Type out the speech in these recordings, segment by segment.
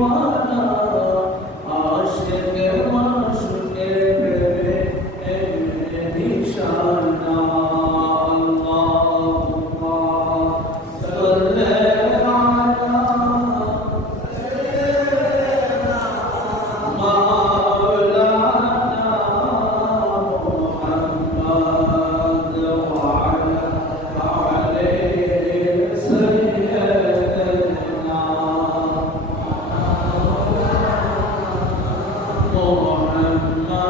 दीवाना आशिक माशूके प्रेमे निशाना अल्लाहुम्मा सल्ली अला मौलाना मुहम्मद व अला आले सय्यदना मुहम्मद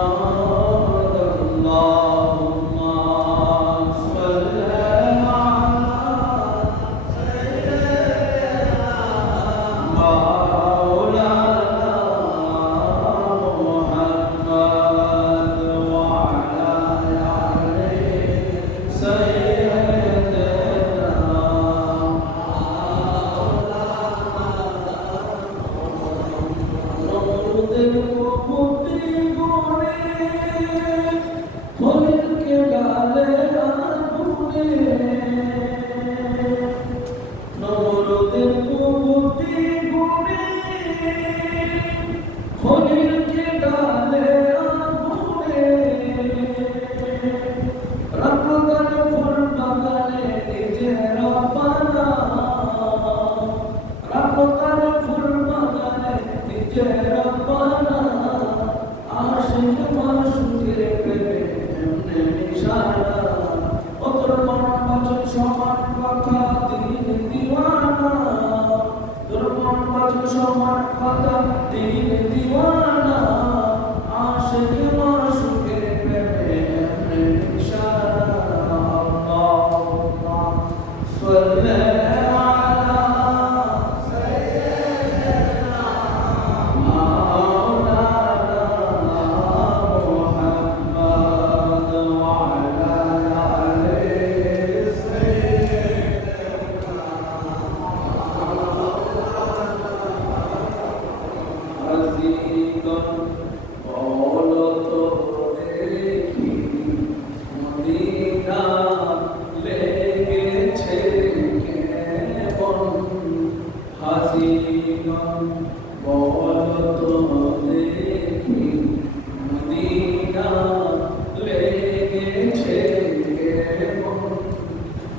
अल्लाहुम्मा सल्ली अला मौलाना मुहम्मद व अला आले सय्यदना नमरुদের কুপুতি গুণে খলিলকে ডালে আগুনে নমরুদের কুপুতি গুণে খলিলকে ডালে আগুনে রাখাদার ফুল বাগানে নিজের পানা রাখাদার ফুল বাগানে নিজের পানা আশিক মাশূকের প্রেমে এমনে নিশানা অতর মন বাচন সমান কথা দিন দিওয়ানা তোর মন বাচন সমান কথা দিন দিওয়ানা আশিক মাশূকের প্রেমে এমনে নিশানা আল্লাহুম্মা সাল্লি আলা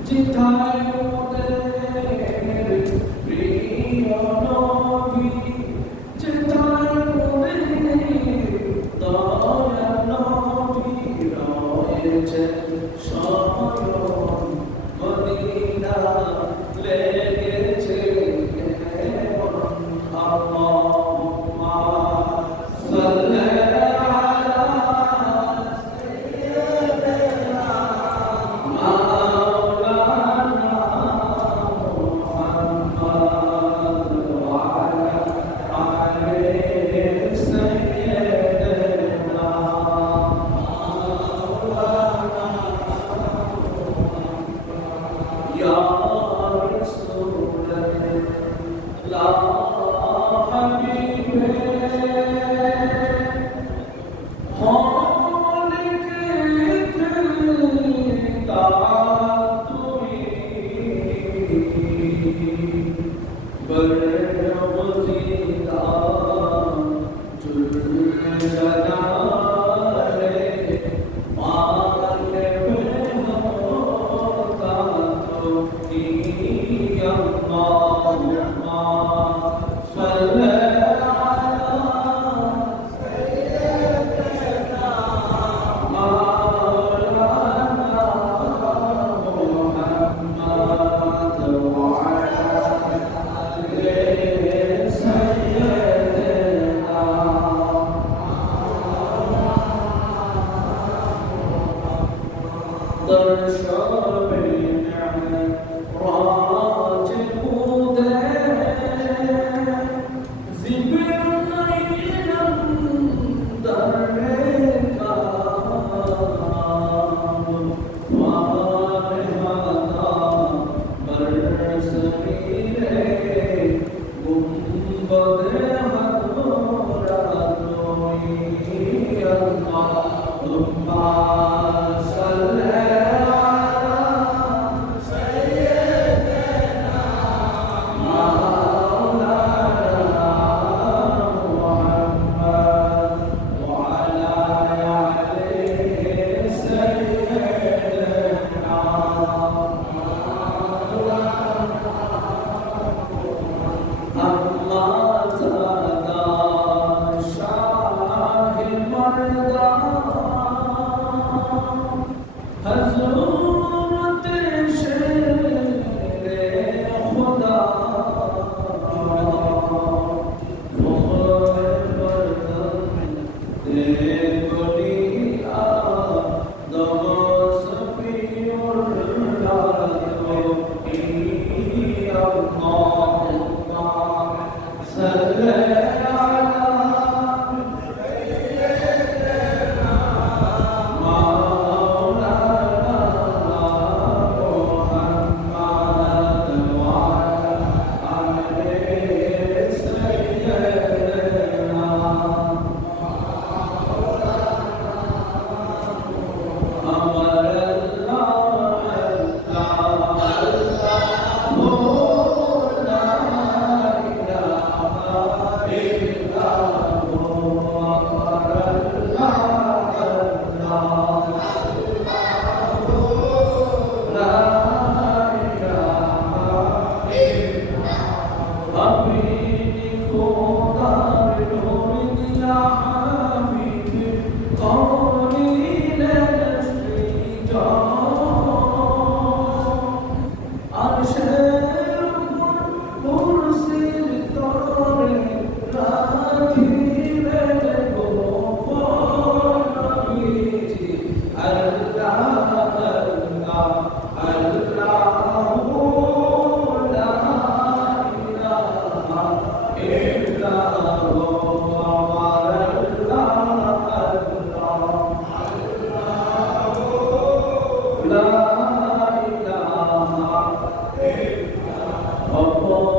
জিথায় মোদের প্রিয় নবী জিথায় মোদের দয়া নবী রয়েছে স্মরণ মদিনা লেগেছে কেমন আল্লাহুম্মা সাল্লি हजूरत शेरे खुदा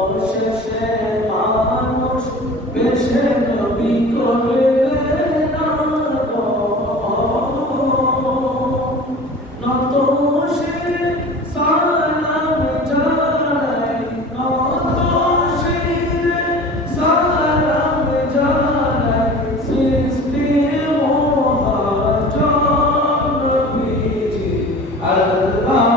অবশেষে মানুষ বেশে নবী করে নত সে সালাম জানাই নত সে সালাম জানাই সৃষ্টি মহাজন নবীজি আল্লাহ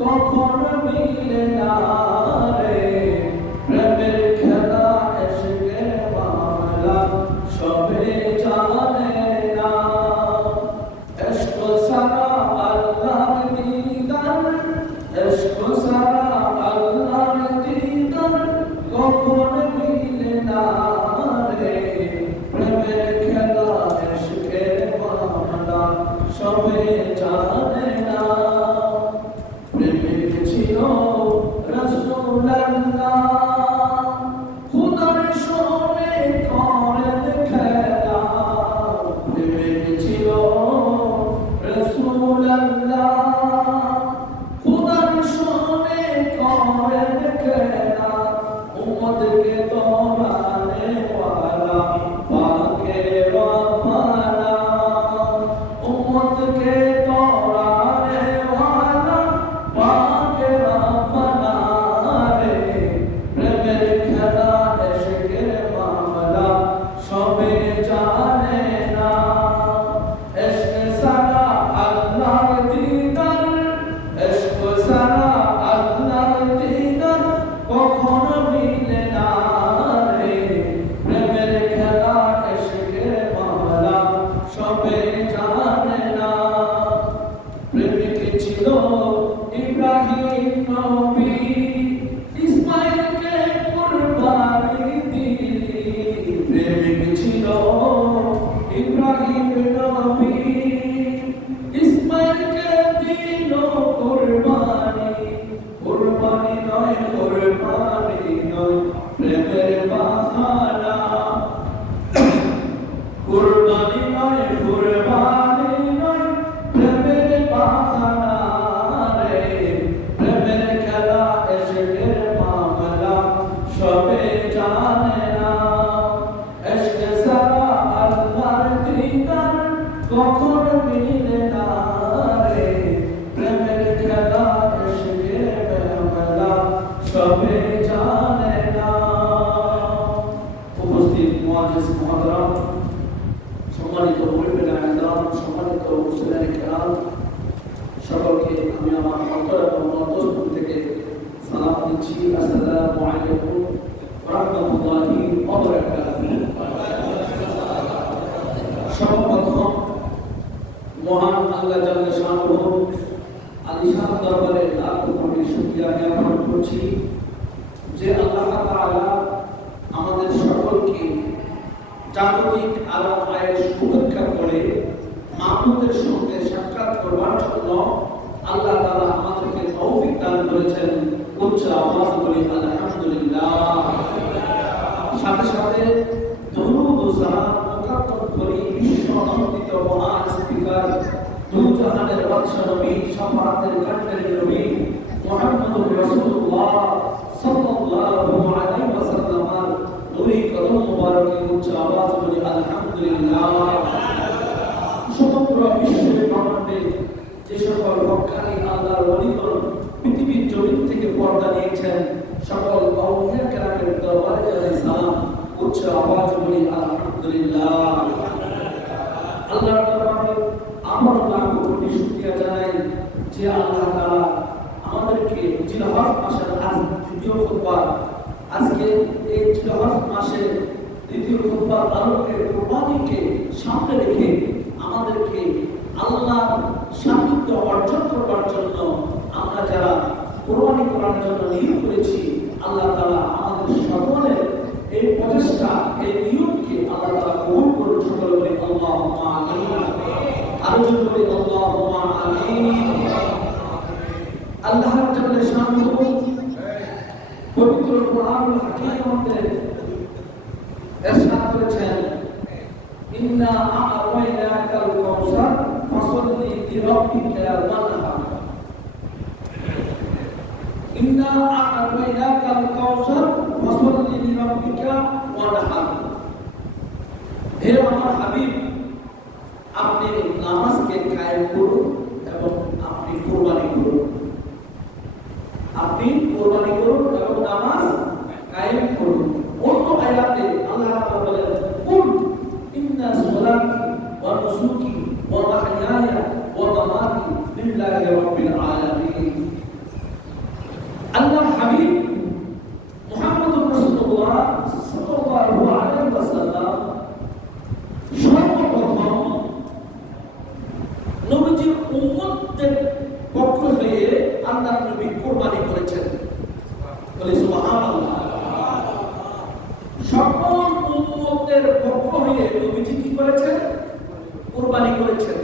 কখন মিলে না রে প্রেমের খেলা এসকের মামলা সবে জানে না এশক সারা আল্লাহর দিদার এশক সারা আল্লাহর দিদার কখন মিলে না রে প্রেমের খেলা এসকের মামলা সবে জানে না রসুল্লাহ খুদার সঙ্গে করেন খেলা প্রেম ছিল রসুল্লাহ খুদার সঙ্গে করেন খেলা উম্মতকে তোরানে ওয়ালা পাকে ওয়াফানা উম্মতকে তোরা নবী ইসমাইলকে দিল কুরবানি, কুরবানি নয় প্রেমের বাহানা, কুরবানি নয় প্রেমের বাহানা রে, প্রেমের খেলা এশকের মামলা সবে জানে না, এশকে সারা আল্লাহর দিদার কখন মিলে না রে, প্রেমের খেলা এশকের মামলা সবে জানে না। উপস্থিত মুআজ্জিজ মুহতারাম, সম্মানিত মুরব্বিয়ান ইকরাম, সম্মানিত মুসলিম ইকরাম, সকলকে আমি আমার অন্তর এবং অন্তঃস্থল থেকে সালাম দিচ্ছি। আসসালামু আলাইকুম ওয়া রাহমাতুল্লাহি ওয়া বারাকাতুহু। সর্বপ্রথম মহান আল্লাহ জাল্লা শানুহু আলিশান দরবারে লাখ কোটি শুকরিয়া জ্ঞাপন করছি যে আল্লাহ তাআলা আমাদের সকলকে জাগতিক আলাপ আয়ের উপেক্ষা করে মাহমুদের সঙ্গে সাক্ষাৎ করবার জন্য আল্লাহ তাআলা আমাদেরকে তৌফিক দান করেছেন। উচ্চ আওয়াজ বলি আলহামদুলিল্লাহ। সাথে সাথে দরুদ ও সালাম মুকাদ্দাম করি বিশ্বনন্দিত মহান স্পিকার দুজাহানের বাদশা নবী শাফাআতের কান্ডের নবী মুহাম্মদুর রাসূলুল্লাহ সাল্লাল্লাহু আলাইহি ওয়াসাল্লাম নূরি কদম মুবারকে উচ্চ আওয়াজ বলি আলহামদুলিল্লাহ। সমগ্র বিশ্বের ব্রহ্মাণ্ডে যে সকল হক্কানি আল্লাহর ওলিগণ পৃথিবীর জমিন থেকে পর্দা নিয়েছেন, সকল আউলিয়া কেরামের দরবারে জানাই সালাম, উচ্চ আওয়াজ বলি আলহামদুলিল্লাহ। আল্লাহর দরবারে আমার লাখ কোটি শুকরিয়া জানাই যে আল্লাহ তাআলা আমাদেরকে জিলহজ মাসের আজ দ্বিতীয় খুতবা, আজকে এই জিলহজ মাসের দ্বিতীয় খুতবার আলোকে কুরবানিকে সামনে রেখে আমাদেরকে আল্লাহর সান্নিধ্য অর্জন করবার জন্য আমরা যারা কুরবানি করার জন্য নিয়োগ করেছি, আল্লাহ তাআলা আমাদের সকলের এই প্রচেষ্টা, এই নিয়োগকে আল্লাহ তাআলা কবুল করুন। সকলে বলি আল্লাহুম্মা আমিন। আরো জোরে বলি আল্লাহুম্মা আমিন। আল্লাহ জাল্লা শানুহু পবিত্র কোরআনুল হাকীমের মধ্যে ইরশাদ করেছেন, ইন্না আ'তাইনাকাল কাউসার ফাসাল্লি লিরাব্বিকা ওয়ানহার। ইন্না আ'তাইনাকাল কাউসার ফাসাল্লি লিরাব্বিকা ওয়ানহার। হে আমার হাবিব, আপনি নামাজকে কায়েম করুন এবং আপনি কুরবানি করুন। আপনি কুরবানি করুন এবং নামাজ কায়েম করুন। অন্য আয়াতে আল্লাহ তাআলা বলেন, কুল ইন্না সালাতি ওয়া নুসুকি ওয়া মাহইয়ায়া ওয়া মামাতি লিল্লাহি রাব্বিল আলামিন। আল্লাহর হাবিব মুহাম্মদুর রাসূলুল্লাহ সাল্লাল্লাহু আলাইহি ওয়াসাল্লাম সর্বপ্রথম নবীজির উম্মতদের পক্ষ হয়ে আল্লাহর নবী কুরবানি করেছেন। বলি সুবহানাল্লাহ। সকল উম্মতের পক্ষ হয়ে নবীজি কি করেছেন? কুরবানি করেছেন।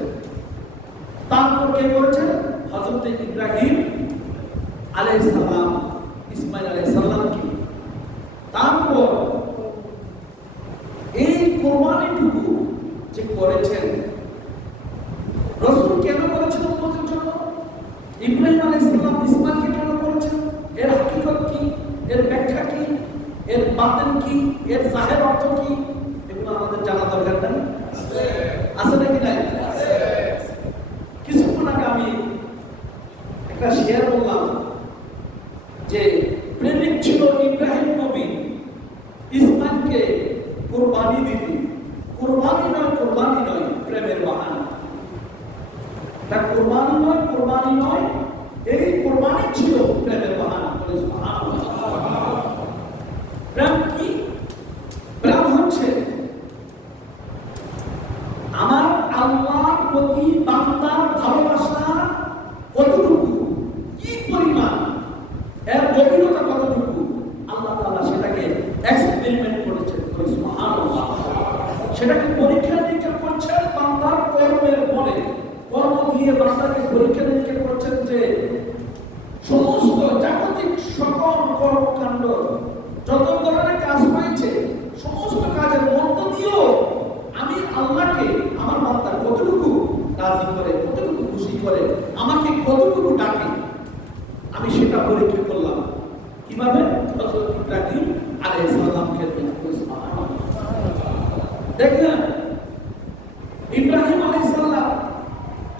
তারপর কে করেছেন? হযরত ইব্রাহিম আলাইহিস সালাম, ইসমাঈল আলাইহিস সালামকে। তারপর এই কুরবানিটুকু যে করেছেন, রাসূল কেন করেছেন উম্মতের জন্য? ইব্রাহিম আলাইহিস সালাম ইসমাঈলকে কেন করেছেন? এর হাকিকত কি? এর ব্যাখ্যা কি? এর বাতিন কি? এর জাহের অর্থ কি? এগুলো আমাদের জানা দরকার নাই? আছে নাকি নাই? কিছুক্ষণ আগে আমি একটা শেয়ার বললাম যে প্রেমিক ছিল ইব্রাহিম নবী ইসমাঈলকে কুরবানি দিতে। কুরবানি নয় প্রেমের বাহানা। তা কুরবানি নয় এই কুরবানি ছিল প্রেমের বাহানা। প্রেম কি? প্রেম হচ্ছে আমার আল্লাহর প্রতি বান্দার ভালোবাসা কতটুকু, কি পরিমাণ, এর গভীরতা কতটুকু, আল্লাহ তাআলা সেটাকে এক্সপেরিমেন্ট করেছেন। সুবহানাল্লাহ। সেটাকে পরীক্ষা নিরীক্ষা করছেন বান্দা কর্ম দিয়ে বান্দাকে পরীক্ষা নিরীক্ষা করছেন যে সমস্ত জাগতিক সকল কর্মকাণ্ড যত ধরনের কাজ হয়েছে সমস্ত কাজের মধ্য দিয়েও আমি আল্লাহকে আমার বান্দা কতটুকু রাজি করে, কতটুকু খুশি করে, আমাকে কতটুকু ডাকে, আমি সেটা পরীক্ষা করলাম। কিভাবে? হযরত ইব্রাহিম আলাইহিস সালামকে দেখেন, ইব্রাহিম আলাইহিস সালাম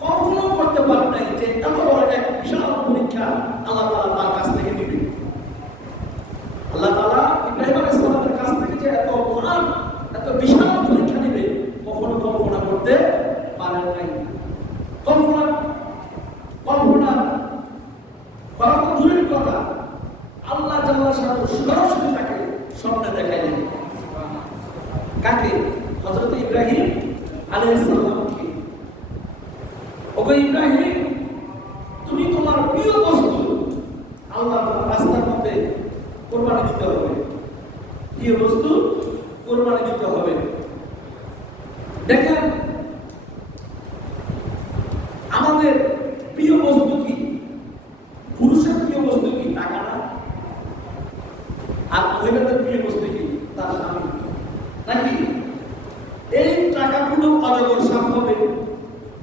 কখনো করতে পারে নাই যে এত বড় এক বিশাল পরীক্ষা আল্লাহ তাআলা তার কাছ থেকে নেবেন। আল্লাহ তাআলা ইব্রাহিম আলাইহিস সালামের কাছ থেকে যে এত মহান, এত বিশাল পরীক্ষা নেবে কখনো কল্পনা করতে পারেন নাই। কল্পনা করা তো দূরের কথা, আল্লাহ জাল্লা শাআনহু সরাসরি তাকে স্বপ্নে দেখাইলেন। কাকে? হযরত ইব্রাহিম আলাইহিস সালামকে। ওগো ইব্রাহিম, তুমি তোমার প্রিয় বস্তু আল্লাহর রাস্তার মধ্যে কুরবানি দিতে হবে। প্রিয় বস্তু কুরবানি দিতে হবে। দেখেন, আমাদের প্রিয় বস্তু কি? পুরুষের প্রিয় বস্তু কি? টাকা না? আর মহিলাদের প্রিয় বস্তু কি? তার স্বামী নাকি? এই টাকাগুলো অজগর সাপ হবে।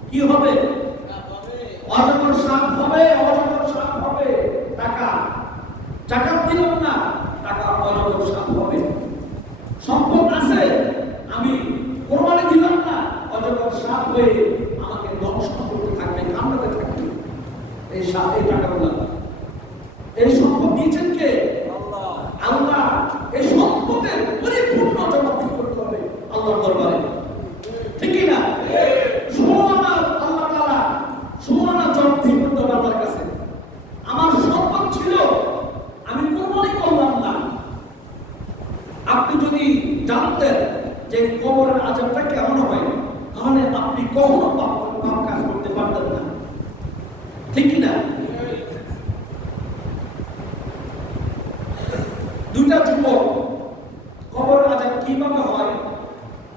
কি হবে? অজগর সাপ হবে, অজগর সাপ হবে। টাকা জাকাত দিলাম না, টাকা অজগর সাপ হবে। সম্পদ আছে, আমি কোরবানি দিলাম না, অজগর সাপ হয়ে আমাকে দংশন করতে থাকবে, কামড়াতে থাকবে। এই সাপ, এই টাকাগুলো, এই সম্পদ দিয়েছেন কে? আল্লাহ। আল্লাহ। এই সম্পদের পরিপূর্ণ জবাবদিহি করতে হবে আল্লাহর দরবারে, ঠিক কি না? সোনা আল্লাহ তাআলা সোনা জবাবদিহি করতে হবে আল্লাহর কাছে। আমার সম্পদ ছিল, আমি কোরবানি করলাম না। আপনি যদি জানতেন যে কবরের আযাবটা কেমন হয়, তাহলে আপনি কখনো পাপ কাজ করতে পারতেন না, ঠিক কি না? দুইটা যুবক কবরের আযাব কিভাবে হয়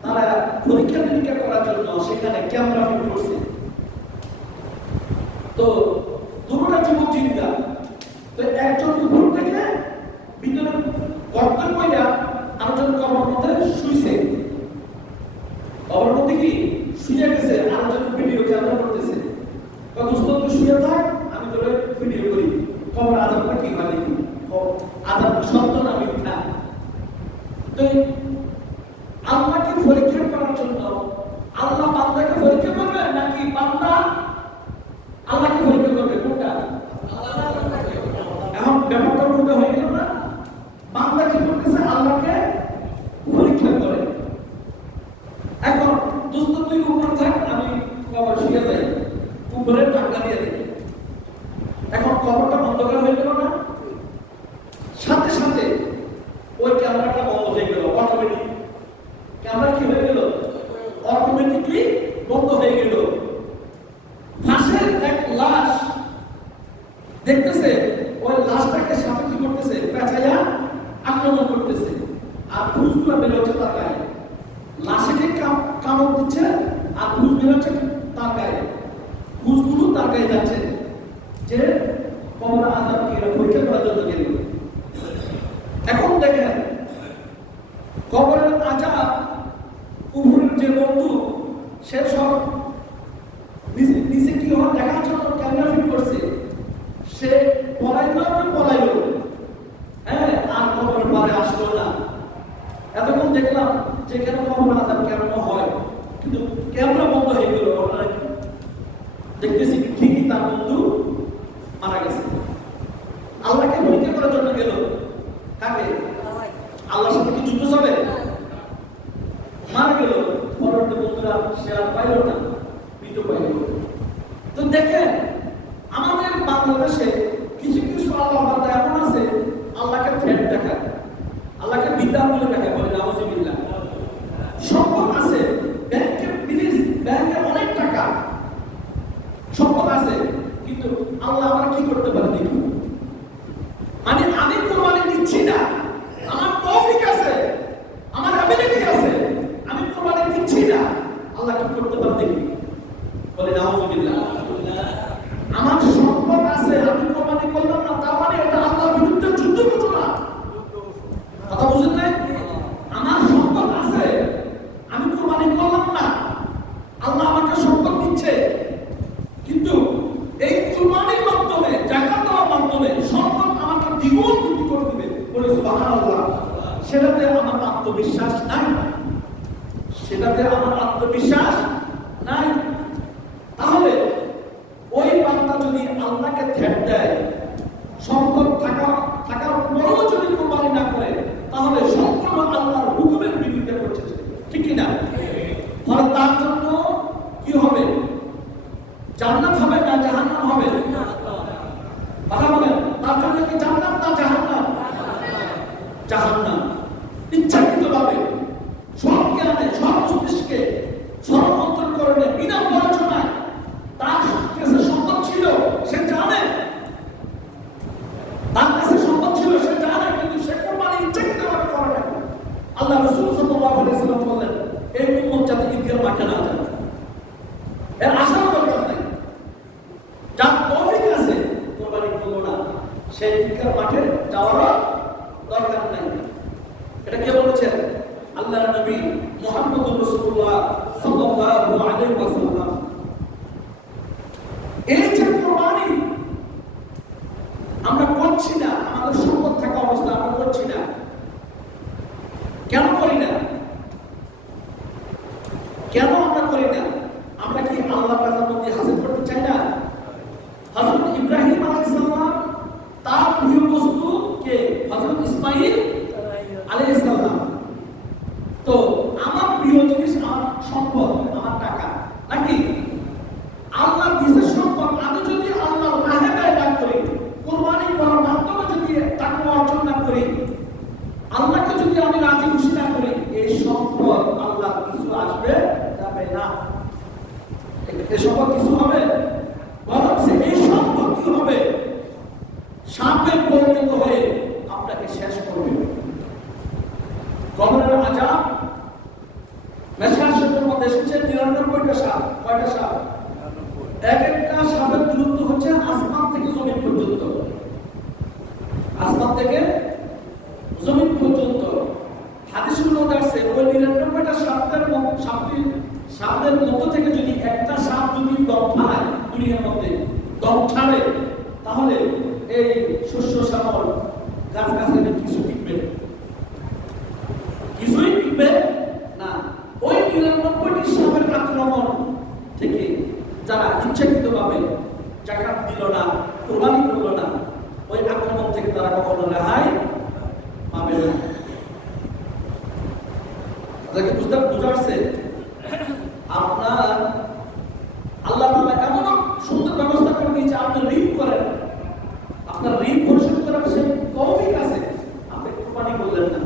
তারা পরীক্ষা নিরীক্ষা করার জন্য সেখানে ক্যামেরা ফিট করছে। তো দুটোটা যুবক জিন্দা। তো একজন উপর থেকে ভিতরে গর্ত কইরা আরেকজন কবরের মধ্যে শুইছে। কবরের মধ্যে কি শুয়ে গেছে, আরেকজন ভিডিও ক্যামেরা করতেছে। দোস্ত তুই শুয়ে থাক, আমি তোরে ভিডিও করি। কবরের আযাবটা কি হয় দেখি, আযাব সত্য না মিথ্যা। তো আল্লাহকে পরীক্ষা করার জন্য আল্লাহ বান্দাকে পরীক্ষা করবে নাকি বান্দা আল্লাহকে পরীক্ষা করবে? কোনটা? এখন ব্যাপারটা উল্টো হয়ে গেল না? বান্দা কি করতেছে? আল্লাহকে পরীক্ষা করে। এখন দোস্ত তুই উপরে থাক, আমি কবর শুয়ে যাই, উপরে টাকা দিয়ে দিই। এখন কবরটা অন্ধকার হয়ে গেল না? সাথে সাথে ওই ক্যামেরাটা বন্ধ হয়ে গেল। অটোমেটিক ক্যামেরা কি হয়ে গেল? অটোমেটিকলি বন্ধ হয়ে গেল। ফাঁসের এক লাশ দেখতেছে, ওই লাশটাকে সাথে কি করতেছে? পেঁচাইয়া আক্রমণ করতেছে। আর পুরুষগুলো বেরোচ্ছে তার গায়ে, লাশকে কামড় দিচ্ছে, আর পুরুষ বেরোচ্ছে তার গায়ে, পুরুষগুলো তার গায়ে যাচ্ছে। যে কবর আযাব কি পরীক্ষা করার জন্য গেল। এখন দেখেন, কবরের আযাব উপরের যে বন্ধু, সে সব নিচে কি হয় দেখার জন্য ক্যামেরা ফিট করছে। সে পলাইলো, হ্যাঁ, আর কবরের পারে আসলো না। এতক্ষণ দেখলাম যেখানে কবর আযাব কেমন হয়, কিন্তু ক্যামেরা বন্ধ হয়ে গেল। দেখতেছি ঠিকই তার বন্ধু মারা গেছে। আল্লাহকে পরীক্ষা করার জন্য গেল। কাকে? আল্লাহর সাথে কি যুদ্ধ চলে? মারা গেল। পরবর্তী বন্ধুরা সে আর পাইল না, মৃত্যু পাইল। তো দেখেন, আমাদের বাংলাদেশে কিছু কিছু আল্লাহ বান্দা এমন আছে, আল্লাহকে থ্রেট দেখায়, আল্লাহকে বিদ্যা বলে দেখায়, বলে নাউযুবিল্লাহ। সম্পদ আছে, ব্যাংকে অনেক টাকা সম্পদ আছে, কিন্তু আল্লাহ আমরা কি করতে পারে দেখি। মানে আমি কোরবানি দিচ্ছি না, আমার তৌফিক আছে, আমার অ্যাবিলিটি আছে, আমি কোরবানি দিচ্ছি না, আল্লাহ কি করতে পারে দেখি, বলে নাউযুবিল্লাহ। সেটাতে আমার আত্মবিশ্বাস নাই, তাহলে ওই বান্দা যদি আল্লাহকে ত্যাগ দেয়, সম্পদ থাকার পরেও যদি কোরবানি না করে, তাহলে সম্পূর্ণ আল্লাহর হুকুমের বিরুদ্ধে করছে, ঠিক কিনা? ফলে তার জন্য কি হবে? জান্নাত হবে না জাহান্নাম হবে? কথা বলেন, তার জন্য কি জান্নাত না জাহান্নাম? জাহান্নাম। ইচ্ছাকৃতভাবে সব জ্ঞানে, সব মস্তিষ্কে, সব অন্তরকরণে, বিনা আলোচনায় তার কাছে সম্পদ ছিল, সে জানে, তার কাছে সম্পদ ছিল, সে জানে, কিন্তু সে কোরবানি ইচ্ছাকৃতভাবে করে না। আল্লাহ রাসূল সাল্লাল্লাহু আলাইহি ওয়াসাল্লাম বললেন, এই উম্মত যাতে ঈদগাহ মাঠে না যায়, এর আশার দরকার নাই। যার তৌফিক আছে কোরবানি করলো না, সেই ঈদগাহ মাঠে যাওয়ার দরকার নাই। এটা কে বলেছেন? আল্লাহর নবী মুহাম্মদুর রাসূলুল্লাহ সাল্লাল্লাহু আলাইহি ওয়াসাল্লাম। এই যে কোরবানি আমরা করছি না, আমাদের সম্পদ থাকা অবস্থা আমরা করছি না, কেন করি না? কেন আমরা করি না? আমরা কি আল্লাহর রাজামন্দি হাসিল করতে চাই না? হযরত ইব্রাহিম আলাইহিস সালাম তার প্রিয় বস্তু কে? হযরত ইসমাঈল আলাইহিস সালাম। তো আমার প্রিয় জিনিস আমার সম্পদ, আমার টাকা, নাকি আল্লাহ বিশেষ সম্পদ আমি যদি আল্লাহর রাহে ব্যয় না করি, কোরবানি করার মাধ্যমে যদি তাকওয়া অর্জন না করি, আল্লাহকে যদি আমি রাজি খুশি না করি, এই সম্পদ আল্লাহ কিছু আসবে যাবে না। এই সম্পদ কিছু হবে, বরং এই সম্পদ কি হবে? সাপে পরিণত হয়ে আপনাকে শেষ করবে। কবরের আযাব মেশকাত শরীফের মধ্যে এসেছে ৯৯টা সাপ। কয়টা সাপ? এক একটা সাপের দূরত্ব হচ্ছে আসমান থেকে জমিন পর্যন্ত, আসমান থেকে জমিন পর্যন্ত। হাদিসের মধ্যে আছে ওই ৯৯টা সাপের মধ্য থেকে যদি একটা সাপ যদি দম ছাড়ে, দুনিয়ার মধ্যে দম ছাড়ে, তাহলে এই শস্য শ্যামল গাছ গাছালি কিছু টিকবে, কিছুই টিকবে না। ওই ৯৯টি সাপের আক্রমণ থেকে যারা ইচ্ছাকৃতভাবে যাকাত দিল না, কোরবানি করলো না, ওই আক্রমণ থেকে তারা কখনো রেহাই পাবে না। তাদেরকে বুঝতে পারছে? আপনার আল্লাহ তাআলা এমন সুন্দর ব্যবস্থা করে দিয়েছে, আপনি ঋণ করেন, আপনার ঋণ পরিশোধ করার সে তৌফিক আছে, আপনি কোরবানি করলেন না।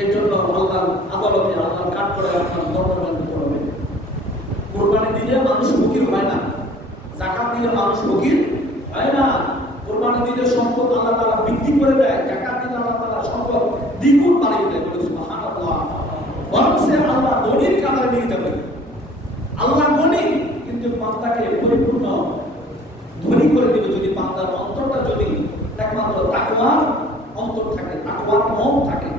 এর জন্য আল্লাহর আদালতে আল্লাহর কাঠ করে আপনার দরবার দিতে হবে। কোরবানি দিলে মানুষ ফকির হয় না, যাকাত দিলে মানুষ ফকির হয় না। কোরবানি দিলে সম্পদ আল্লাহ তাআলা বৃদ্ধি করে দেয়, যাকাত দিলে আল্লাহ তাআলা সম্পদ দ্বিগুণ বাড়িয়ে দেয়। বলে সুবহানাল্লাহ। বরং সে আল্লাহ ধনীর কাতারে নিয়ে যাবে। আল্লাহ ধনী, কিন্তু বান্দাকে পরিপূর্ণ ধনী করে দিবে যদি বান্দার অন্তরটা যদি একমাত্র তাকওয়ার অন্তর থাকে, তাকওয়ার মন থাকে,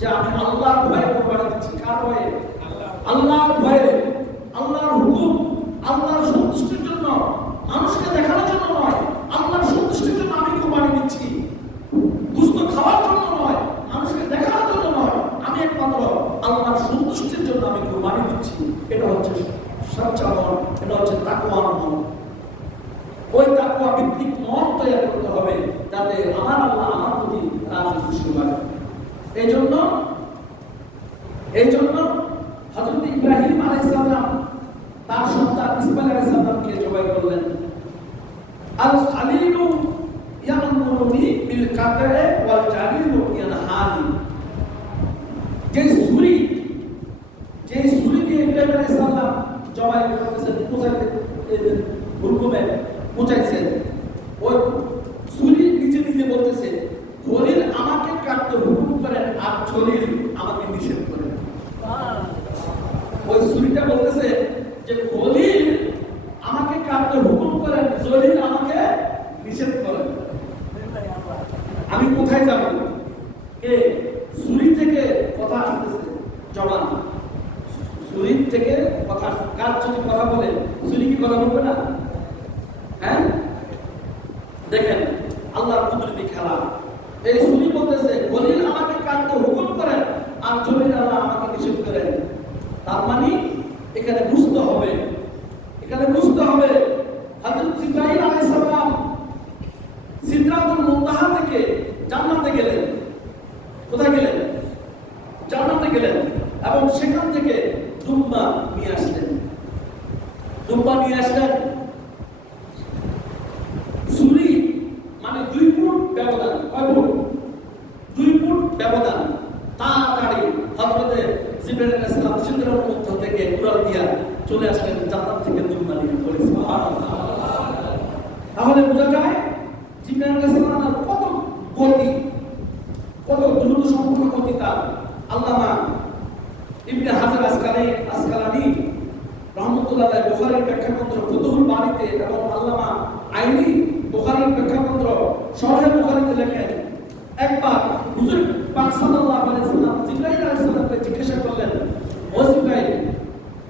যে আমি আল্লাহর ভয়ে কোরবানি দিচ্ছি। কার ভয়ে? আল্লাহর ভয়ে, আল্লাহর হুকুম, আল্লাহর সন্তুষ্টির জন্য, মানুষকে দেখানোর জন্য নয়, আল্লাহর সন্তুষ্টির জন্য আমি কোরবানি দিচ্ছি। দুস্থ খাওয়ার জন্য নয়, মানুষকে দেখানোর জন্য নয়, আমি একমাত্র আল্লাহর সন্তুষ্টির জন্য আমি কোরবানি দিচ্ছি। এটা হচ্ছে সচ্চা মন, এটা হচ্ছে তাকওয়ার মন। ওই তাকওয়া ভিত্তিক মন তৈরি করতে হবে, যাতে আমার আল্লাহ আমার প্রতি রাজি খুশি হয়। এই জন্য হযরত ইব্রাহিম আলাইহিস সালাম তার সন্তান ইসমাঈল আলাইহিস সালামকে জবাই করলেন। আল খালিলু ইয়ামুরুনি বিল কাতরে ওয়াল জালিলু ইয়ানহানি। যে ছুরি দিয়ে ইব্রাহিম আলাইহিস সালাম জবাই করতেছেন, পৌঁছাইছেন, ওই ছুরি নিজে বলতেছে, খলিল আমাকে কাটতে হুকুম করেন আর জলিল আমাকে নিষেধ করেন। ওই ছুরিটা বলতেছে যে খলিল আমাকে কাটতে হুকুম করেন, জলিল আমাকে নিষেধ করেন। আমি কোথায় যাব? কে? ছুরি থেকে কথা আসতেছে, জবান ছুরি থেকে কথা। কার যদি কথা বলে, ছুরি কি কথা বলবে না? হ্যাঁ, দেখেন আল্লাহর কুদরতি খেলা। এই ছুরি বলতেছে খলিল আমাকে কাটতে হুকুম করেন আর জলিল আল্লাহ আমাকে নিষেধ করেন। তার মানে এখানে বুঝতে হবে হযরত জিবরাইল আলাইহিস সালাম সিদরাতুল মুনতাহা থেকে জান্নাতে গেলেন। কোথায় গেলেন? জান্নাতে গেলেন এবং সেখান থেকে দুম্বা নিয়ে আসলেন। ছুরি মানে 2 ফুট ব্যবধান। কয় ফুট? 2 ফুট ব্যবধান। তাড়াতাড়ি হযরত জিবরাইল আলাইহিস সালাম সিদরাতুল মুনতাহা থেকে উড়াল দিয়া চলে আসলেন জান্নাত থেকে দুম্বা নিয়ে। সুবহানাল্লাহ। তাহলে বোঝা যায় জিবরাইল আলাইহিস সালামের কত গতি, কত দ্রুত সম্পূর্ণ গতি তার। আল্লামা ইবনে হাজার আসকালানি রাহমাতুল্লাহ আলাইহি বুখারীর ব্যাখ্যাপত্র ফুতুহুল বারীতে এবং আল্লামা আইনি বুখারীর ব্যাখ্যাপত্র শরহে বুখারীতে লেখেন, একবার হুজুর পাক সাল্লাল্লাহু আলাইহি ওয়াসাল্লাম জিবরাইল আলাইহিস সালামকে জিজ্ঞাসা করলেন, ও জিবরাইল,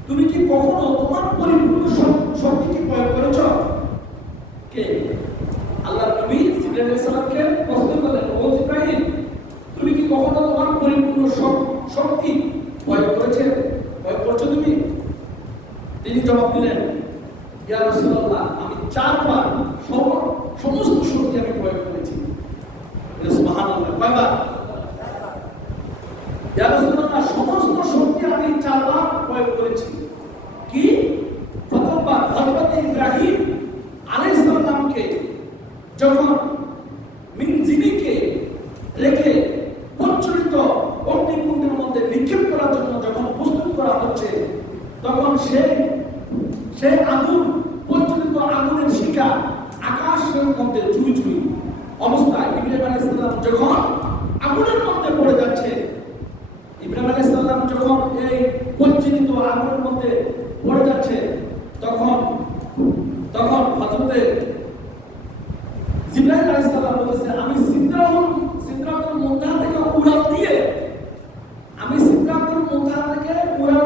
তুমি কি কখনো তোমার পরিপূর্ণ শক্তি কি প্রয়োগ করেছো? কে? আল্লাহর নবী জিবরাইল আলাইহিস সালামকে প্রশ্ন করলেন, ও জিবরাইল, তুমি কি কখনো তোমার পরিপূর্ণ শক্তি প্রয়োগ করছো তুমি? তিনি জবাব দিলেন, ইয়া রাসূলুল্লাহ, আমি 4 বার সমস্ত শক্তি আমি প্রয়োগ করেছি। সুবহানাল্লাহ। কয়বার? ইয়া রাসূলুল্লাহ, সমস্ত শক্তি আমি 4 বার প্রয়োগ করেছি। কি? প্রথমবার হযরত ইব্রাহিম আলাইহিস সালামকে যখন মিনজিনিকে রেখে প্রজ্বলিত অগ্নিকুণ্ডের মধ্যে নিক্ষেপ করার জন্য যখন প্রস্তুত করা হচ্ছে, তখন সেই আগুন, প্রজ্বলিত আগুনের শিখা আকাশের মধ্যে ঝুড়ি অবস্থায় ইব্রাহিম আলাইহিস সালাম যখন আগুনের মধ্যে পড়ে যাচ্ছে, ইব্রাহিম আলাইহিস সালাম যখন এই প্রজ্বলিত আগুনের মধ্যে পড়ে যাচ্ছে, তখন হযরত জিবরাইল আলাইহিস সালাম বলেছে, আমি সিদরাতুল মুনতাহা থেকে উড়াল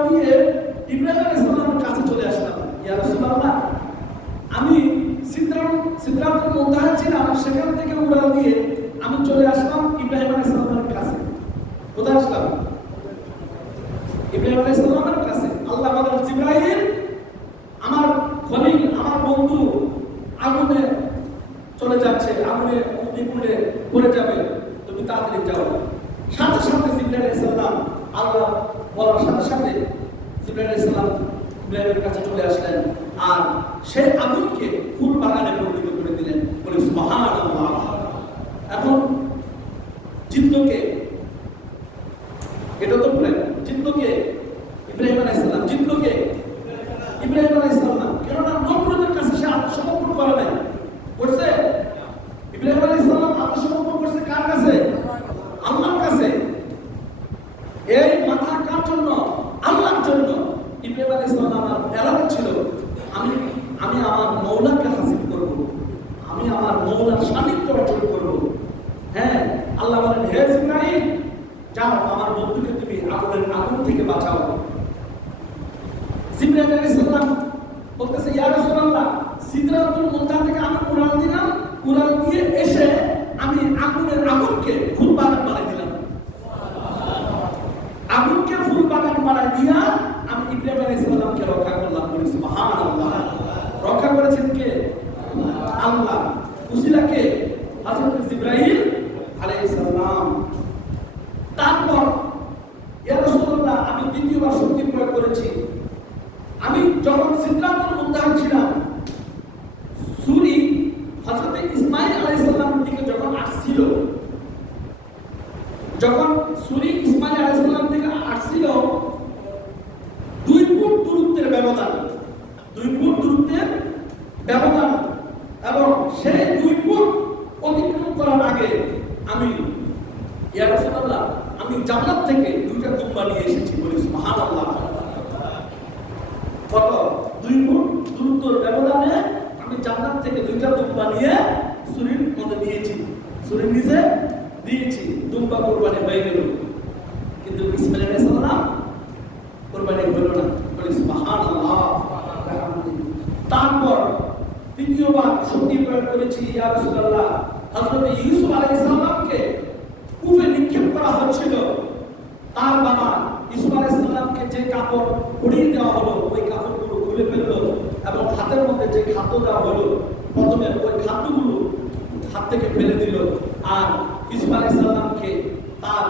দিয়ে ইব্রাহিম আলাইহিস সালামের কাছে চলে আসলাম। ইয়া রাসূলুল্লাহ, আমি সিদরাতুল মুনতাহা ছিলাম, সেখান থেকে উড়াল দিয়ে আমি চলে আসলাম ইব্রাহিম আলাইহিস সালামের কাছে। কোথায় আসলাম? ইব্রাহিম আলাইহিস সালামের কাছে। আল্লাহ বলেন, জিবরাইল, আমার খলিল, আমার বন্ধু আগুনে চলে যাচ্ছে, আগুনে অগ্নিকুণ্ডে পড়ে যাবে, তুমি তাড়াতাড়ি যাও। সাথে সাথে জিবরাইল আলাইহিস সালাম, আল্লাহ বলার সাথে সাথে জিবরাইল আলাইহিস সালাম ইব্রাহিমের কাছে চলে আসলেন আর সেই আগুনকে ফুল বাগানে পরিণত করে দিলেন। বলে সুবহানাল্লাহ। এখন জিতলোকে, এটা তো প্রেম, জিতলোকে ইব্রাহিম আলাইহিস সালাম, জিতলোকে ইব্রাহিম আলাইহিস সালাম। কেননা নমরুদের কাছে সে আত্মসমর্পণ করে নাই, করছে ইব্রাহিম আলাইহিস সালাম আত্মসমর্পণ করছে কার কাছে? আল্লাহর কাছে। এই মাথা কার জন্য? আল্লাহর জন্য। ইব্রাহিম আলাইহিস সালামের এরাদা ছিল, আমি আমার মওলাকে হাসিল করব, আমি আমার মওলার সান্নিধ্য অর্জন করব। হ্যাঁ, আল্লাহ বলেন, হে জিবরাইল, যাও আমার বন্ধুকে তুমি আগুন থেকে বাঁচাও। জিবরাইল আলাইহিস সালাম বলতেছে, ইয়া রাসূলুল্লাহ, সিদরাতুল মুনতাহা থেকে আমি উড়াল দিলাম, উড়াল দিয়ে এসে আমি আগুনকে ফুল বাগান বানাই দিলাম। আগুনকে ফুল বাগান বানাই দিয়া আমি ইব্রাহিম আলাইহিস সালামকে রক্ষা করলাম। বলি সুবহানাল্লাহ। রক্ষা করেছেন কে? আল্লাহ। উসিলা কে? হযরত জিবরাইল আলাইহিস সালাম। তারপর ইয়া রাসূলুল্লাহ, আমি দ্বিতীয়বার শক্তি প্রয়োগ করেছি। আমি যখন সিদরাতুল মুনতাহা ছিলাম, ছুরি হযরত ইসমাঈল আলাইহিস সালামের দিকে যখন আসছিল, যখন ছুরি ইসমাঈল আলাইহিস সালাম থেকে আসছিল, 2 ফুট দূরত্বের ব্যবধান, 2 ফুট দূরত্বের ব্যবধান, এবং সেই 2 ফুট অতিক্রম করার আগে আমি, ইয়া রাসূলুল্লাহ, আমি জান্নাত থেকে 2টা দুম্বা নিয়ে এসেছি। বলি সুবহানাল্লাহ। কত? 2 ফুট দূরত্বের ব্যবধানে আমি জান্নাত থেকে 2টা দুম্বা নিয়ে ছুরির মধ্যে দিয়েছি, ছুরির নিচে দিয়েছি। দুম্বা কুরবানি হয়ে গেল, কিন্তু ইসমাঈল আলাইহিস সালাম কুরবানি হলো না। বলি সুবহানাল্লাহ। তারপর তৃতীয়বার শক্তি প্রয়োগ করেছি। ইয়া রাসূলুল্লাহ, হযরত ইউসুফ আলাইহিস সালামকে কূপে নিক্ষেপ করা হচ্ছিল। তার বাবা ইউসুফ আলাইহিস সালামকে যে কাপড় পরিয়ে দেওয়া হলো ওই কাপড়গুলো খুলে ফেললো এবং হাতের মধ্যে যে খাদ্য দেওয়া হলো প্রথমে ওই খাদ্যগুলো হাত থেকে ফেলে দিল আর ইউসুফ আলাইহিস সালামকে তার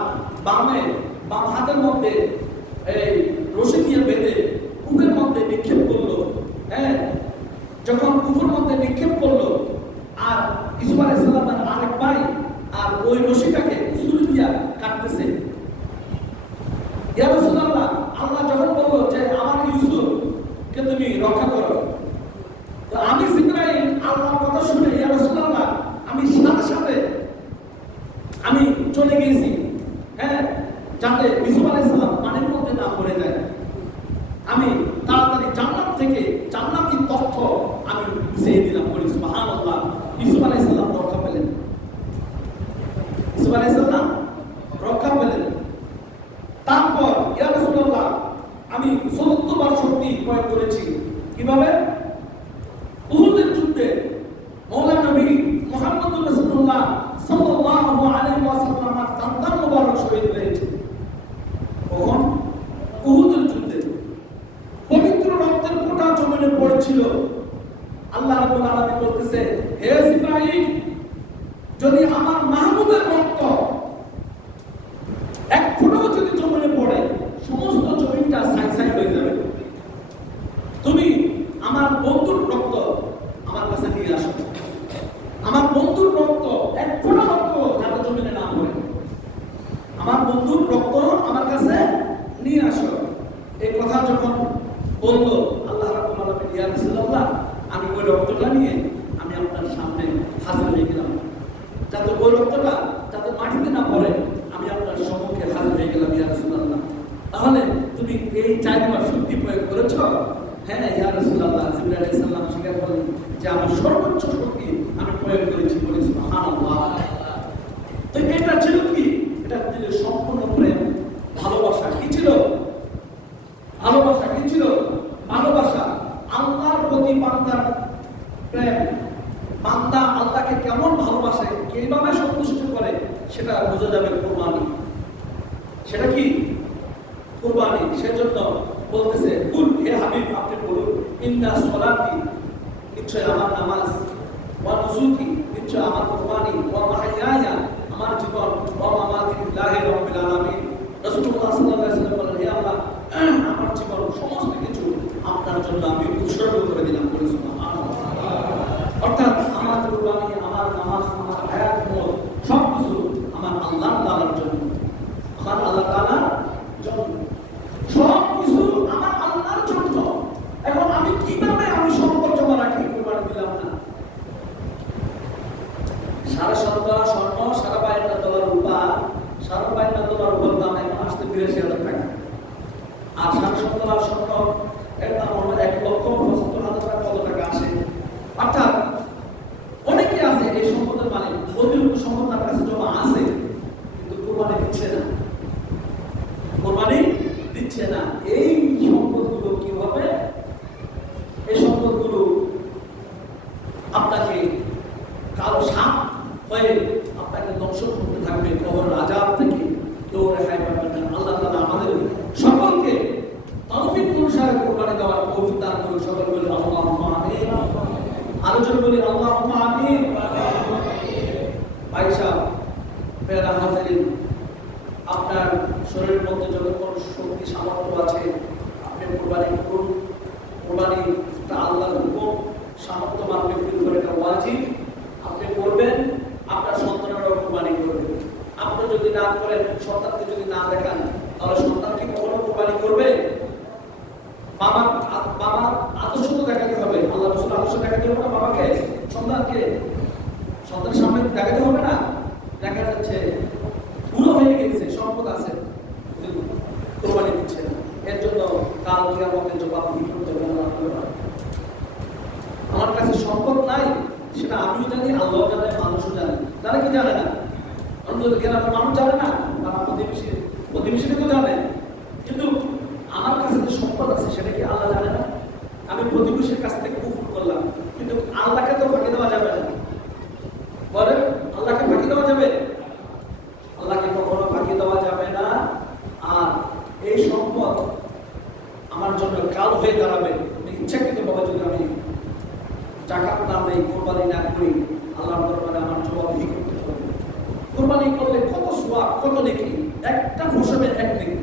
বাম হাতের মধ্যে এই রশি দিয়ে বেঁধে কূপের মধ্যে নিক্ষেপ করলো। হ্যাঁ, যখন কূপের মধ্যে নিক্ষেপ করলো আর ইউসুফ আলাইহিস সালামের আরেক ভাই আর ওই রশিটাকে ছুরি দিয়া কাটতেছে। ইয়া রাসূলুল্লাহ, আল্লাহ যখন বলল যে আমার ইউসুফকে তুমি রক্ষা করো, তো আমি জিবরাইল আল্লাহর কথা শুনে ইয়া রাসূলুল্লাহ আমি সাথে সাথে আমি চলে গিয়েছি, হ্যাঁ, যাতে ইউসুফ আলাইহিস সালাম পানির মধ্যে না পড়ে যায়। আমি তাড়াতাড়ি জান্নাত থেকে জান্নাতি তথ্য আমি বুঝিয়ে দিলাম। বলি সুবহানাল্লাহ, ইউসুফ আলাইহিস সালাম রক্ষা পেলেন। ইউসুফ আলাইহিস সালাম রক্ষা পেলেন। তারপর ইয়া রাসূলুল্লাহ আমি ৭০ বার শক্তি প্রয়োগ করেছি। কিভাবে? উহুদের যুদ্ধে মওলা নবী মুহাম্মদুর রাসূলুল্লাহ সাল্লাল্লাহু আলাইহি ওয়াসাল্লাম তার মুবারক শহীদ হয়েছে। কখন? উহুদের যুদ্ধে পবিত্র রক্তের ফোঁটা জমিনে পড়েছিল। আল্লাহ রাব্বুল আলামিন বলতেছে, হে জিবরাইল, যদি আমার মাহবুবের রক্ত এক ফোঁটাও যদি জমিনে পড়ে সমস্ত জমিনটা ছাই হয়ে যাবে। তুমি আমার বন্ধুর রক্ত আমার কাছে নিয়ে আসো। আমার বন্ধুর রক্ত এক ফোঁটা রক্ত যাতে জমিনে না পড়ে, আমার বন্ধুর রক্ত আমার কাছে নিয়ে আসো। এই কথা যখন বলল আল্লাহ রাব্বুল আলামিন, ইয়া রাসূলুল্লাহ আমি ওই রক্তটা নিয়ে আমি আপনার সামনে হাজির হয়ে গেলাম, যাতে ওই রক্তটা যাতে মাটিতে না পড়ে আমি আপনার সম্মুখে হাজির হয়ে গেলাম। ইয়া রাসূলুল্লাহ, তাহলে তুমি এই ৪ বার শক্তি প্রয়োগ করেছো? হ্যাঁ ইয়া রাসূলুল্লাহ। জিবরাইল আলাইহিস সালাম স্বীকার করলেন যে আমার সর্বোচ্চ শক্তি আমি প্রয়োগ করেছি। বলি সুবহানাল্লাহ। তো এটা ছিল কি? এটা ছিল সম্পূর্ণ প্রেম, ভালোবাসা। কি ছিল? ভালোবাসা। কি ছিল? ভালোবাসা। আল্লাহর প্রতি বান্দার প্রেম, বান্দা আল্লাহকে কেমন ভালোবাসে, কিভাবে সন্তুষ্ট করে, সেটা বোঝা যাবে কুরবানি। সেটা কি? কুরবানি। সেজন্য বলতেছে, কুল হে হাবিব আপনি বলুন, ইন্না সলাতি নিশ্চয় আমার নামাজ, ওয়া নুসুকি নিশ্চয় আমার কুরবানি, ওয়া মাহইয়ায়া আমার জীবন, ওয়া মামাতি লিল্লাহি রাব্বিল আলামিন। রাসূলুল্লাহ সাল্লাল্লাহু আলাইহি ওয়াসাল্লাম বলেন, হে আল্লাহ, আমার জীবন সমস্ত কিছু আপনার জন্য আমি উৎসর্গ করে দিলাম। বলি সুবহানাল্লাহ। অর্থাৎ আমার কুরবানি, আমার নামাজ, আমার হায়াত, মত সবকিছু আমার আল্লাহ তাআলার জন্য, আমার আল্লাহ তাআলার জন্য, সবকিছু আমার আল্লাহর জন্য। এখন আমি কিভাবে আমি সম্পদ জমা রাখি? কুরবানি দিলাম না, সারা সত্তর স্বর্ণ, সারা 52 ডলার রূপা, সারা 52 ডলার রূপার দাম এখন আসতে ৮২,০০০ টাকা। আর সারা সত্তর স্বর্ণ এর দাম হলো ১,৭৫,০০০ টাকা। কত টাকা আসে? অর্থাৎ অনেকে আছে এই সম্পদের মালিক, অতিরিক্ত সম্পদ তার কাছে জমা আছে, কিন্তু কুরবানি দিচ্ছে না। কুরবানি দিচ্ছে না। এই সম্পদগুলো কি হবে? এই সম্পদগুলো আপনাকে কালো সাপ হয়ে আপনাকে দংশন করতে থাকবে। কবরের আযাব থেকে কেউ রেহাই পাবে না। আল্লাহ তাআলা আমাদের সকলকে তৌফিক অনুসারে কুরবানি দেওয়ার তৌফিক দান করুন। সকল বলি আল্লাহুম্মা আমিন। আলোচনা বলি আল্লাহুম্মা আমিন। ভাই সাহেব, প্রিয় হাজিরিন, আপনার শরীরের মধ্যে যতক্ষণ শক্তি সামর্থ্য আছে আপনি কুরবানি করুন। কুরবানি একটা আল্লাহর হুকুম, সামর্থ্যবান ব্যক্তির উপর এটা ওয়াজিব। আপনি করবেন, আপনার সন্তানেরাও কুরবানি করবে। আপনি যদি না করেন, সন্তানকে যদি না দেখান, তাহলে সন্তান কি কখনো কুরবানি করবে? বাবার আদর্শ তো দেখাতে হবে। আল্লাহ রাসূল আদর্শ দেখাতে হবে না বাবাকে, সন্তানকে। সন্তানের সামনে দেখাতে হবে না? দেখা যাচ্ছে পুরো হয়ে গেছে, সম্পদ আছে, কুরবানি দিচ্ছে না। এর জন্য কাল কিয়ামতের জবাবদিহি করতে হবে। আমার কাছে সম্পদ নাই, সেটা আমিও জানি, আল্লাহও জানে, মানুষও জানে। তারা কি জানে না? অন্তত গ্রামের মানুষ জানে না, তারা প্রতিবেশীরা তো জানে। কিন্তু আমার কাছে যে সম্পদ আছে সেটা কি আল্লাহ জানে না? আমি প্রতিবেশীর কাছ থেকে কুফর করলাম, কিন্তু আল্লাহকে তো ফাঁকি দেওয়া যাবে না। বলেন, আল্লাহকে ফাঁকি দেওয়া যাবে? আল্লাহকে কখনো ফাঁকি দেওয়া যাবে না। আর এই সম্পদ আমার জন্য কাল হয়ে দাঁড়াবে। ইচ্ছাকৃতভাবে যদি আমি জাকাত না দেই, কোরবানি না করি, আল্লাহর দরবারে আমার জবাবদিহি করতে হবে। কোরবানি করলে কত সওয়াব, কত নেকি, একটা ফসলে এক নেকি,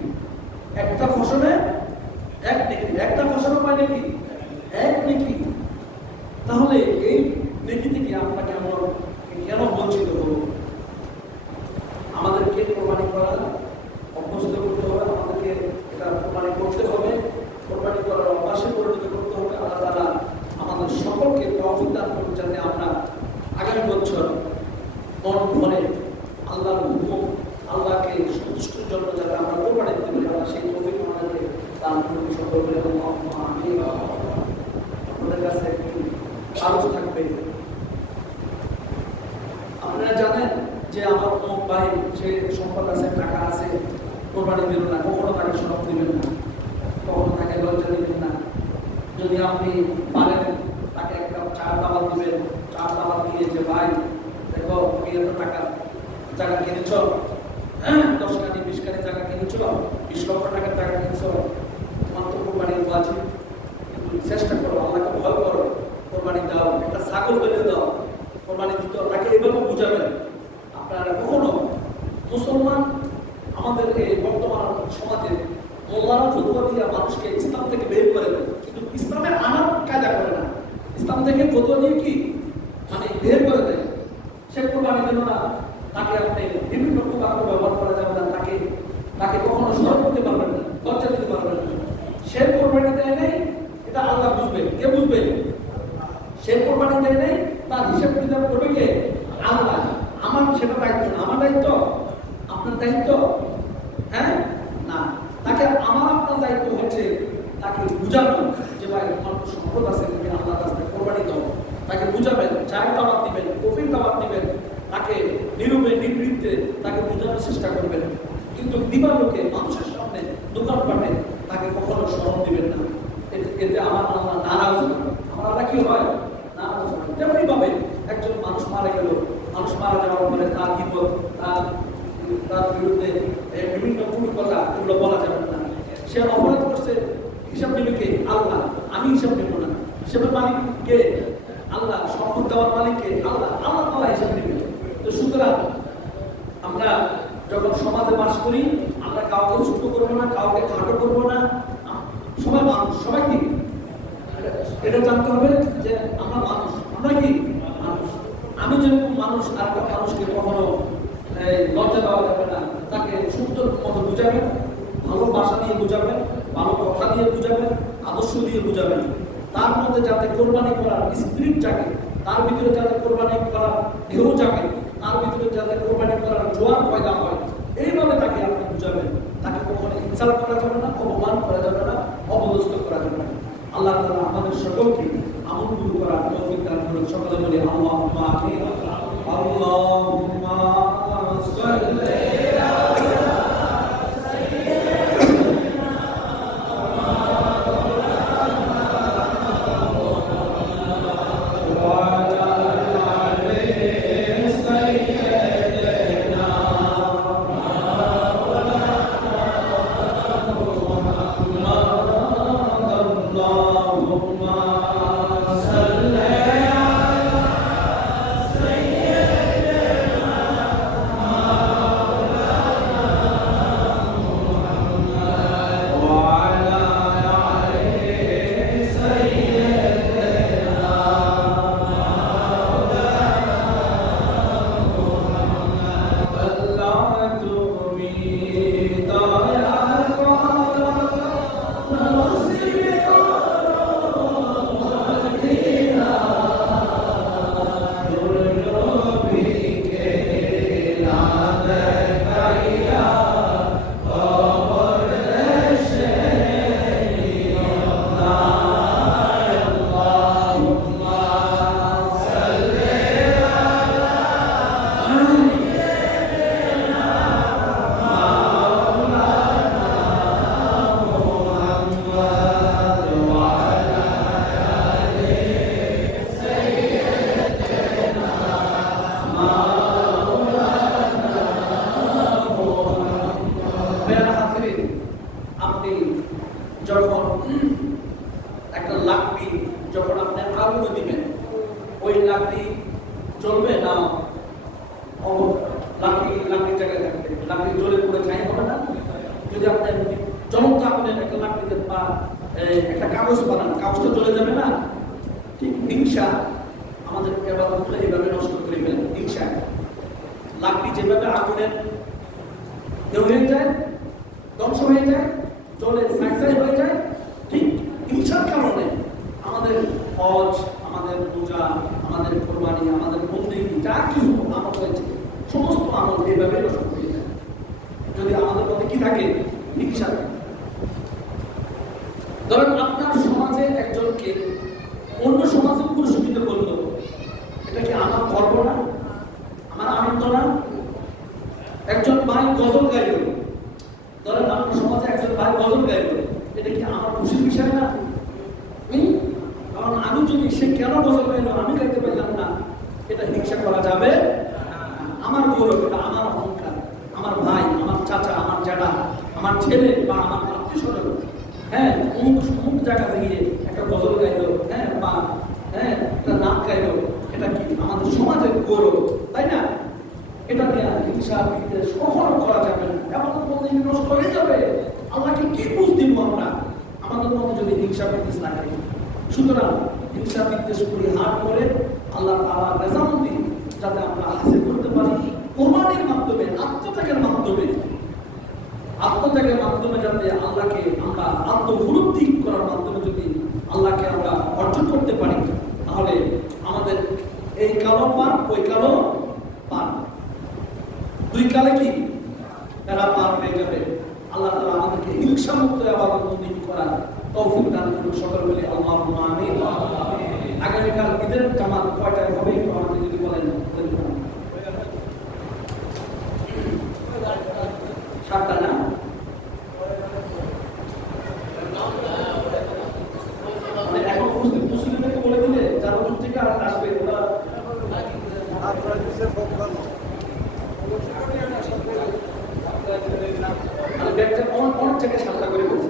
একটা ফসলে এক নেকি, একটা ফসল পায় নাকি এক নেকি। তাহলে এই নেকি থেকে আমরা কেন বঞ্চিত হব? আমাদেরকে কোরবানি করা অভ্যস্ত করতে হবে, আমাদেরকে এটা কোরবানি করতে হবে, কোরবানি করার অভ্যাসে পরিণত করতে হবে। আল্লাহ তাআলা আমাদের সকলকে তৌফিক দান করুন, যাতে আমরা আগামী বছর মন ভরে আল্লাহর হুকুম, আল্লাহকে সন্তুষ্টির জন্য যাতে আমরা কোরবানি দিতে পারি, আল্লাহ সেই তৌফিক আমাদেরকে দান করুন। সকলকে আপনাদের কাছে একটি আরজ থাকবে। আপনারা জানেন যে আমার অমুক ভাই, সে সম্পদ আছে, টাকা আছে, কোরবানি দিল না, কখনো তাকে সরব দিবেন না, কখনো তাকে লজ্জা দিবেন না। যদি আপনি পারেন তাকে একটা চার দাওয়াত দিবেন, চার দাওয়াত দিয়ে যে ভাই দেখো তুমি এত টাকা জায়গা কিনেছ, 10 কানি 20 কানি জায়গা কিনেছ, 20 লক্ষ টাকার জায়গা কিনেছ, তোমার তো কোরবানির ওয়াজিব, কিন্তু চেষ্টা করো, আল্লাহকে ভয় করো, কোরবানি দাও, একটা ছাগল বেঁধে দাও, কোরবানি দিতে। তাকে এভাবে বুঝাবেন। আপনারা কখনো মুসলমান আমাদের এই বর্তমান সমাজে মোল্লারা ফতোয়া দিয়ে মানুষকে ইসলাম থেকে বের করে দেয়, কিন্তু ইসলামে আনার কায়দা করে না। ইসলাম থেকে ফতোয়া দিয়ে কি মানে বের করে দেয়। সে কোরবানি দিল না, তাকে আপনি বিভিন্ন প্রকার ব্যবহার করা যাবে না, তাকে কখনো সরব করতে পারবেন না, লজ্জা দিতে পারবেন না। সে কোরবানি দেয় নাই, এটা আল্লাহ বুঝবে। কে বুঝবে? সে কোরবানি দেয় নাই, তার হিসাব কিতাব করবে কে? আল্লাহ। আমার সেটা দায়িত্ব না। আমার দায়িত্ব? আপনার দায়িত্ব? হ্যাঁ না, তাকে আপনার দায়িত্ব হচ্ছে তাকে বুঝানো যে ভাই তোমার তো সম্পদ আছে, তুমি আল্লাহর রাস্তায় কোরবানি দাও। তাকে বুঝাবেন, চায়ের দাওয়াত দিবেন, কফির দাওয়াত দিবেন, তাকে নীরবে নিবৃত্তে তাকে বোঝানোর চেষ্টা করবেন। কিন্তু দিবালোকে মানুষের সামনে দোকানপাটে তাকে কখনো স্মরণ দিবেন না। এতে আমার আল্লাহ নারাজ হয়। আমার আল্লাহ কি হয়? নারাজ হয়। তেমনি ভাবে একজন মানুষ মারা গেল, মানুষ মারা যাওয়ার পরে তার বিপদ, তার বিরুদ্ধে বিভিন্ন ভুল কথা, এগুলো বলা যাবে না। সে অপরাধ করছে, হিসাব নেবে কে? আল্লাহ। আমি হিসাব নেব না। হিসাবের মালিক কে? আল্লাহ। সম্পদ দেওয়ার মালিক কে? আল্লাহ। আল্লাহ তাআলা হিসাব নেবে। তো সুতরাং আমরা যখন সমাজে বাস করি, আমরা কাউকে ছোট করবো না, কাউকে খাটো করবো না। সবাই মানুষ, সবাই কি এটা জানতে হবে যে আমরা মানুষ। আমরা কি মানুষ। আমি যেরকম মানুষ, আর একটা মানুষকে কখনো লজ্জা দেওয়া যাবে না। তাকে সুন্দর মতো বুঝাবেন, ভালো ভাষা দিয়ে বুঝাবেন, ভালো কথা দিয়ে বুঝাবেন, আদর্শ দিয়ে বুঝাবেন। তার মধ্যে যাতে কোরবানি করার স্পিরিট জাগে, তার ভিতরে যাতে কোরবানি করার ঢেউ জাগে, তার ভিতরে যাতে কোরবানি করার জোয়ার পয়দা হয়, এইভাবে তাকে আপনি বুঝাবেন। তাকে কখনো ইনসাল্ট করা যাবে না, অপমান করা যাবে না, অপদস্থ করা যাবে না। আল্লাহ তাআলা আমাদের সকলকে আমল গুলো করার তৌফিক দান করুন। সকলে বলি আল্লাহুম্মা আমিন। আল্লাহুম্মা সাল্লি একটা লাকড়ি যখন আপনি আগুনে দিবেন, ওই লাকড়ি জ্বলবে না লাকড়ি জায়গায় থাকবে, লাকড়ি জ্বলে পড়ে ছাই হবে না? যদি আপনি জ্বলন্ত আগুনের একটা লাকড়িতে বা একটা কাগজ বানান, কাগজটা জ্বলে যাবে না? ঠিক হিংসা আমাদের কেবল এইভাবে নষ্ট করে ফেলে। হিংসা লাকড়ি যেভাবে আগুনের দেহ হয়ে যায়, ধ্বংস হয়ে যায়, জলে ছাই হয়ে যায়, ঠিক হিংসার কারণে আমাদের হজ, আমাদের পূজা, আমাদের কোরবানি, আমাদের মন্দির যা কিছু আমল হয়েছে সমস্ত আমল এইভাবে নষ্ট হয়ে যায় যদি আমাদের মধ্যে কি থাকে? হিংসা। ধরেন আপনার সমাজে একজনকে অন্য সমাজে পুরস্কৃত করলো, এটা কি আমার গর্ব না? আমার আনন্দ না? একজন ভাই গজল গাইল, ধরেন আপনার সমাজে একজন ভাই গজল গাইল, এটা কি আমার খুশির বিষয় না? কারণ আমি যদি সে কেন গজল গাইল আমি গাইতে পারলাম না, এটা হিংসা করা যাবে? আমার গৌরব, এটা আমার অহংকার। আমার ভাই, আমার চাচা, আমার জ্যাঠা, আমার ছেলে বা আমার আত্মীয় স্বজন অমুক জায়গা থেকে একটা গজল গাইলো, বা একটা নাচ গাইলো, এটা কি আমাদের সমাজের গৌরব, তাই না? এটা নিয়ে হিংসা বিদ্বেষ কখনো করা যাবে না, এমন মধ্যে নষ্ট হয়ে যাবে। আল্লাহকে কি বুঝ দিব আমরা আমাদের মধ্যে যদি হিংসা বিদ্বেষ না থাকে? সুতরাং হিংসা বিদ্বেষ পরিহার করে আল্লাহ তাআলা রেজামন্দি যাতে আমরা হাসিল করতে পারি কোরবানির মাধ্যমে, আত্মত্যাগের মাধ্যমে যাতে আল্লাহকে আমরা আত্মউপলব্ধি করার মাধ্যমে যদি আল্লাহকে আমরা অর্জন করতে পারি, তাহলে আমাদের এই কালো পার ওই কালো পার, দুই কালে কি তারা পার হয়ে যাবে। আল্লাহ তাআলা আমাদেরকে হিংসা মুক্ত ইবাদত বন্দেগী করার তৌফিক দান করুন। সকল বলে আল্লাহুম্মা আমিন। আগামীকাল ঈদের জামাত কয়টায় হবে আমাদের যদি বলেন? 7টা না? এখন মুসলিমদেরকে বলে দিলে যারা দূর থেকে আসবে ওরা অনেক জায়গায় 7টা করে বলছে।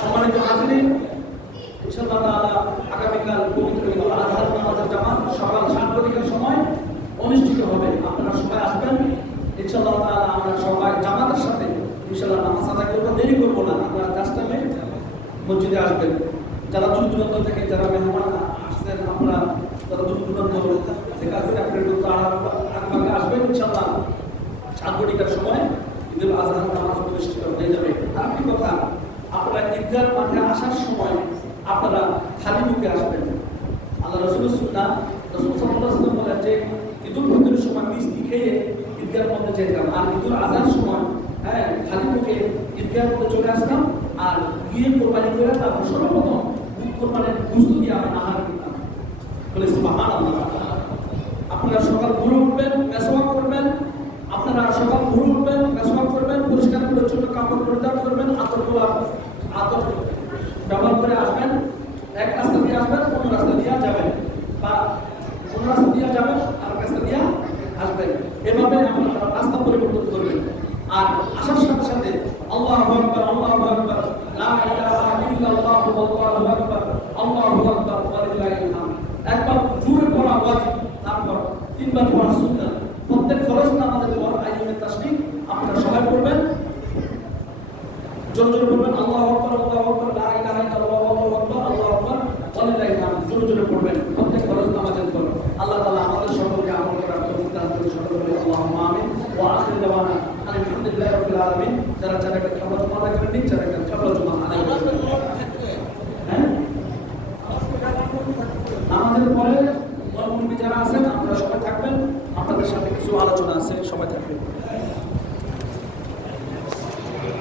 সম্মানিত হাজিরিন, ইনশাআল্লাহ তাআলা আগামীকাল পবিত্র ঈদুল আযহার নামাজের জামাত সকাল 7টার সময় অনুষ্ঠিত হবে। আপনারা সবাই আসবেন ইনশাআল্লাহ তাআলা। আমরা সবাই জামাতের সাথে ইনশাআল্লাহ নামাজ আদায় করব, দেরি করব না। আপনারা 10টায় মসজিদে আসবেন। যারা দূর দূরান্ত থেকে যারা মেহমান আসছেন, আপনারা যারা দূর দূরান্ত থেকে আসবেন, আপনারা একটু আগে আসবেন ইনশাআল্লাহ। 7টার সময় ঈদুল আযহার নামাজ অনুষ্ঠিত হয়ে যাবে। আরেকটি কথা, আপনারা ঈদগাহ মাঠে আসার সময় আপনারা খালি মুখে আসবেন। আল্লাহ রাসূলের সুন্নাহ, রাসূল সাল্লাল্লাহু আলাইহি ওয়াসাল্লাম বলেন যে ঈদুল ফিতরের সময় মিষ্টি খেয়ে ঈদগাহের মধ্যে যেতাম, আর ঈদুল আযহার সময় খালি মুখে ঈদগাহের মধ্যে চলে আসতাম, আর গিয়ে কোরবানি করে তারপর সর্বপ্রথম কোরবানির গোশত দিয়ে আমি আহার করতাম। বলে সুবহানাল্লাহ। আপনারা সকাল ভোরে উঠবেন, মেসওয়াক করবেন, পরিষ্কার পরিচ্ছন্ন কাপড় পরিধান করবেন, আতর ব্যবহার করে আসবেন। এক রাস্তা দিয়ে আসবেন, অন্য রাস্তা দিয়ে যাবেন, বা অন্য রাস্তা দিয়ে যাবেন আর রাস্তা দিয়ে আসবেন। এভাবে আপনারা রাস্তা পরিবর্তন করবেন। আর আসার সাথে সাথে আল্লাহু আকবার, আল্লাহু আকবার, লা ইলাহা ইল্লাল্লাহ, আল্লাহু আকবার, আল্লাহু আকবার, ওয়া লিল্লাহিল হামদ একবার জোরে পড়া ওয়াজিব, তারপর 3বার পড়া সুন্নাত। প্রত্যেক ফরজ নামাজের পর আইয়ামে তাশরিক আপনারা সবাই পড়বেন, জোরে জোরে পড়বেন। আল্লাহু আকবার, আল্লাহু আকবার, লা ইলাহা ইল্লাল্লাহ, আল্লাহু আকবার, আল্লাহু আকবার, ওয়া লিল্লাহিল হামদ জোরে জোরে পড়বেন প্রত্যেক ফরজ নামাজের পর। আল্লাহ তাআলা আমাদের সকলকে আমল করার তৌফিক দান করুন। সকলে আল্লাহুম্মা আমিন। ওয়া আখিরু দাওয়ানা আলহামদুলিল্লাহি রাব্বিল আলামিন। যারা খাবার আদায় করেন, যারা